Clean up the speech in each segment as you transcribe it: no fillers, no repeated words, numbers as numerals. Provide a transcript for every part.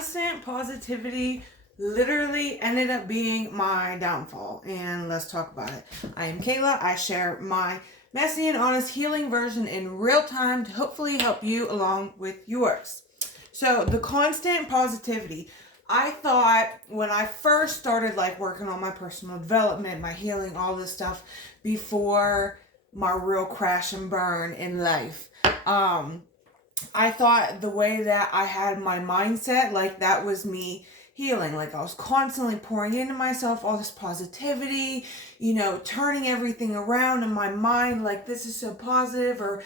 constant positivity literally ended up being my downfall. And let's talk about it. I am Kayla. I share my messy and honest healing version in real time to hopefully help you along with yours. So the constant positivity. I thought when I first started working on my personal development, my healing, all this stuff before my real crash and burn in life, I thought the way that I had my mindset, that was me healing. I was constantly pouring into myself all this positivity, turning everything around in my mind, this is so positive, or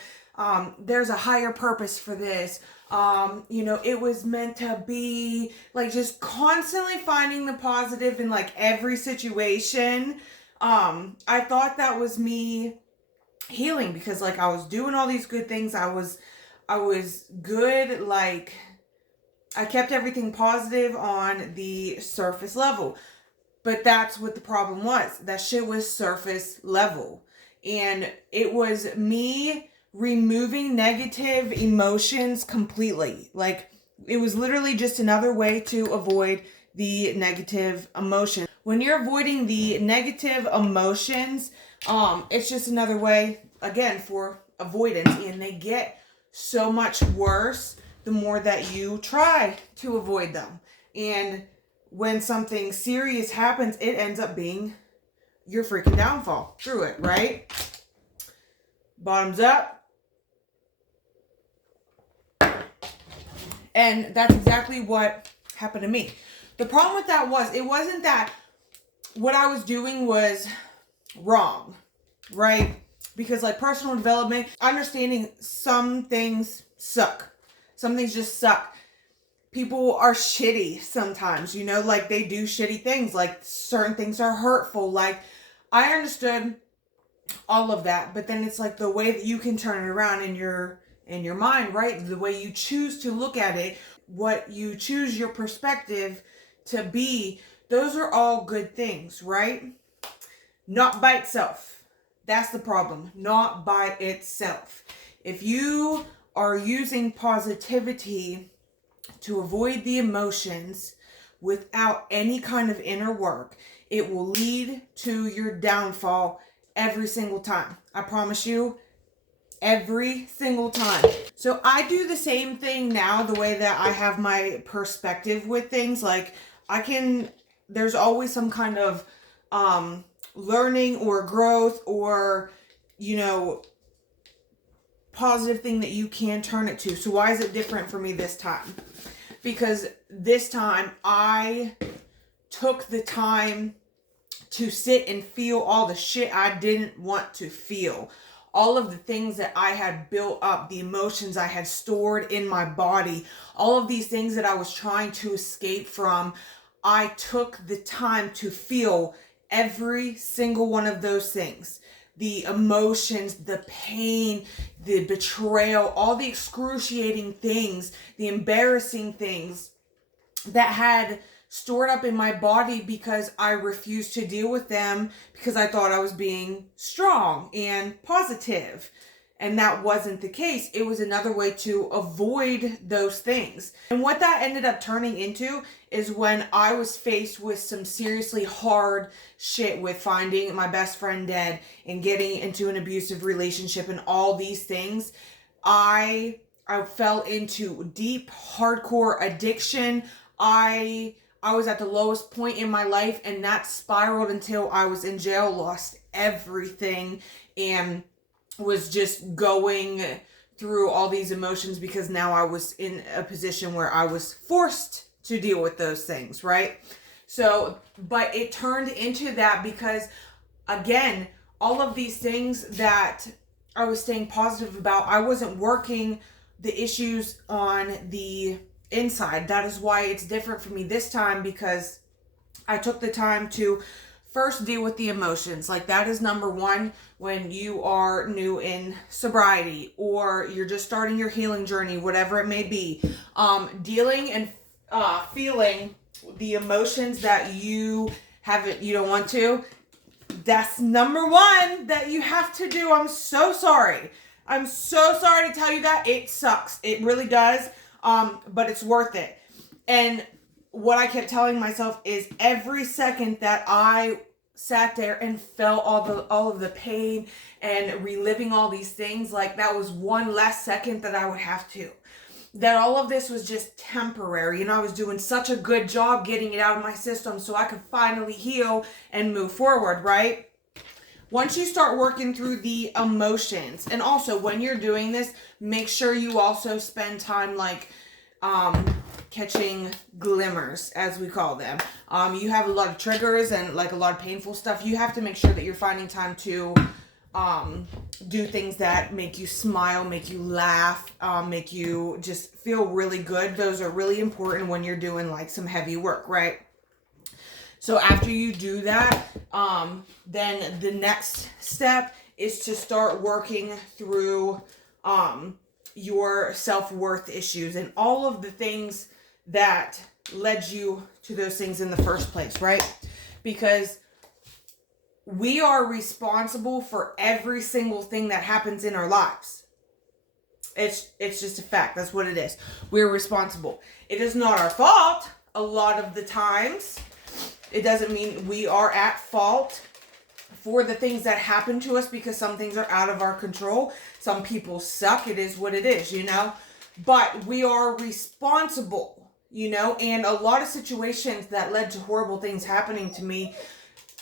there's a higher purpose for this. It was meant to be, just constantly finding the positive in every situation. I thought that was me healing because I was doing all these good things. I was good. I kept everything positive on the surface level. But that's what the problem was. That shit was surface level. And it was me removing negative emotions completely. It was literally just another way to avoid the negative emotion. When you're avoiding the negative emotions, it's just another way, again, for avoidance. And they get so much worse the more that you try to avoid them. And when something serious happens, it ends up being your freaking downfall through it, right? Bottoms up. And that's exactly what happened to me. The problem with that was, it wasn't that what I was doing was wrong, right? Because personal development, understanding some things suck. Some things just suck. People are shitty sometimes, they do shitty things. Certain things are hurtful. I understood all of that, but then it's the way that you can turn it around in your mind, right? The way you choose to look at it, what you choose your perspective to be, those are all good things, right? Not by itself. That's the problem. Not by itself. If you are using positivity to avoid the emotions without any kind of inner work, it will lead to your downfall every single time. I promise you, every single time. So I do the same thing now, the way that I have my perspective with things. There's always some kind of learning or growth or, positive thing that you can turn it to. So why is it different for me this time? Because this time I took the time to sit and feel all the shit I didn't want to feel. All of the things that I had built up, the emotions I had stored in my body, all of these things that I was trying to escape from, I took the time to feel every single one of those things. The emotions, the pain, the betrayal, all the excruciating things, the embarrassing things that had stored up in my body because I refused to deal with them because I thought I was being strong and positive. And that wasn't the case. It was another way to avoid those things. And what that ended up turning into is when I was faced with some seriously hard shit with finding my best friend dead and getting into an abusive relationship and all these things, I fell into deep, hardcore addiction. I was at the lowest point in my life, and that spiraled until I was in jail, lost everything, and was just going through all these emotions because now I was in a position where I was forced to deal with those things, right? So, but it turned into that because, again, all of these things that I was staying positive about, I wasn't working the issues on the inside. That is why it's different for me this time, because I took the time to first deal with the emotions. That is number one when you are new in sobriety or you're just starting your healing journey, whatever it may be. Dealing and feeling the emotions that you don't want to. That's number one that you have to do. I'm so sorry. I'm so sorry to tell you that. It sucks. It really does. But it's worth it. And what I kept telling myself is every second that I sat there and felt all of the pain and reliving all these things, like that was one less second that I would have to. That all of this was just temporary, and I was doing such a good job getting it out of my system so I could finally heal and move forward, right? Once you start working through the emotions, and also when you're doing this, make sure you also spend time like catching glimmers, as we call them. You have a lot of triggers and like a lot of painful stuff. You have to make sure that you're finding time to do things that make you smile, make you laugh, make you just feel really good. Those are really important when you're doing like some heavy work, right? So after you do that, then the next step is to start working through your self-worth issues and all of the things that led you to those things in the first place, right? Because we are responsible for every single thing that happens in our lives. It's just a fact. That's what it is. We're responsible. It is not our fault a lot of the times. It doesn't mean we are at fault for the things that happen to us, because some things are out of our control. Some people suck. It is what it is, you know? But we are responsible, you know? And a lot of situations that led to horrible things happening to me,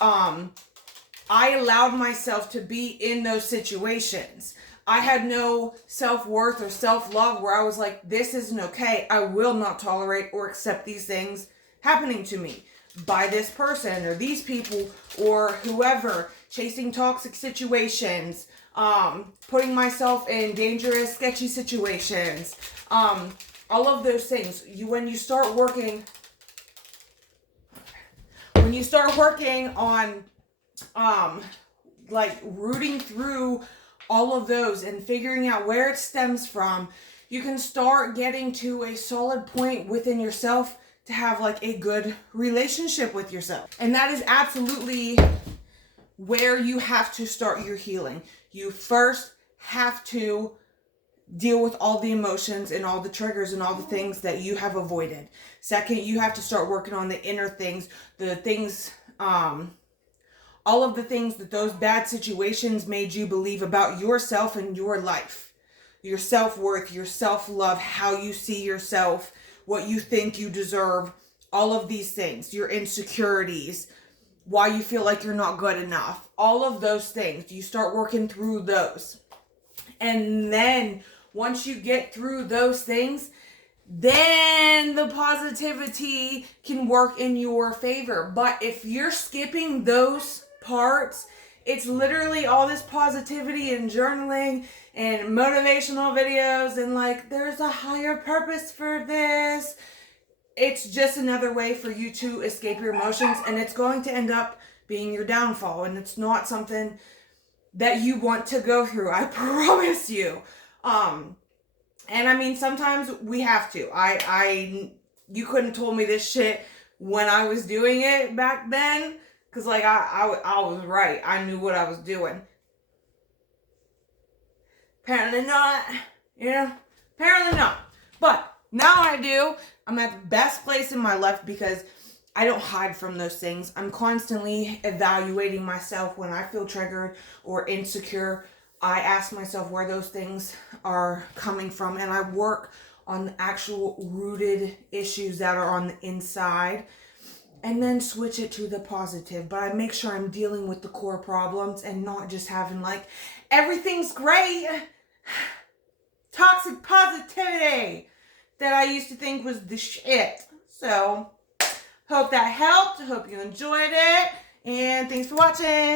I allowed myself to be in those situations. I had no self-worth or self-love where I was like, this isn't okay. I will not tolerate or accept these things happening to me by this person or these people or whoever, chasing toxic situations, putting myself in dangerous, sketchy situations, all of those things. When you start working on like rooting through all of those and figuring out where it stems from, you can start getting to a solid point within yourself to have like a good relationship with yourself. And that is absolutely where you have to start your healing. You first have to deal with all the emotions and all the triggers and all the things that you have avoided. Second, you have to start working on the inner things, the things, all of the things that those bad situations made you believe about yourself and your life. Your self-worth, your self-love, how you see yourself, what you think you deserve, all of these things, your insecurities, why you feel like you're not good enough, all of those things. You start working through those. And then once you get through those things, then the positivity can work in your favor. But if you're skipping those parts, it's literally all this positivity and journaling and motivational videos and like, there's a higher purpose for this. It's just another way for you to escape your emotions, and it's going to end up being your downfall. And it's not something that you want to go through. I promise you. And I mean, sometimes we have to. You couldn't told me this shit when I was doing it back then. Because, like, I was right. I knew what I was doing. Apparently not. You know? Apparently not. But now I do. I'm at the best place in my life because I don't hide from those things. I'm constantly evaluating myself when I feel triggered or insecure. I ask myself where those things are coming from. And I work on the actual rooted issues that are on the inside. And then switch it to the positive. But I make sure I'm dealing with the core problems and not just having like, everything's great. Toxic positivity that I used to think was the shit. So, hope that helped. Hope you enjoyed it. And thanks for watching.